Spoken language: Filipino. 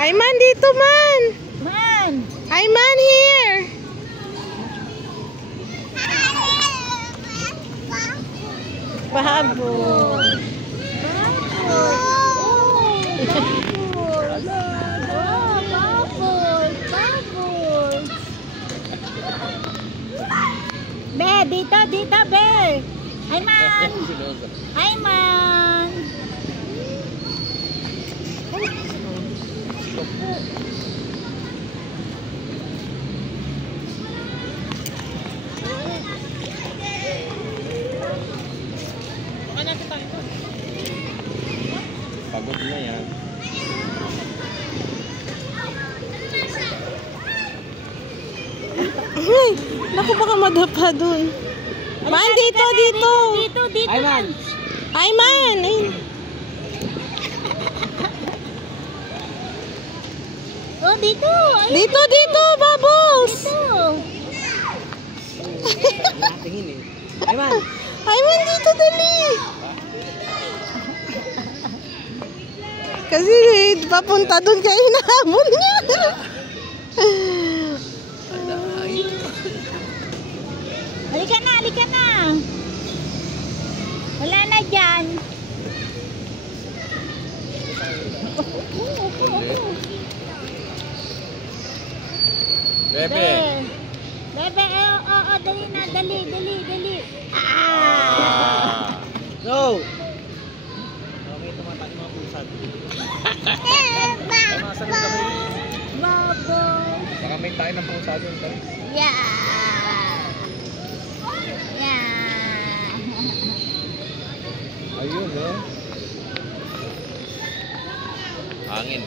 Ay, man, dito, man. Man. Ay, man, here. Babol. Be, dito, be. Ay, man. Ay, man. Pagod na yan. Ay, naku, baka madapa dun. Man, dito. Dito. Ay, man. Ay, man. Ay. Oh, dito. Ay, Dito, Bubbles. dito. Tingin eh. Ay, man. Ay, man, dito, dali. Kasi papunta dun kaya hinahamon niya. Halika na. Wala na dyan. Bebe. Bebe, dali na, dali. Go! May tumatang mga pusa. Masagot kami. Babo. Makamay tayo ng pusa doon. Yeah. Ayun, no? Hangin.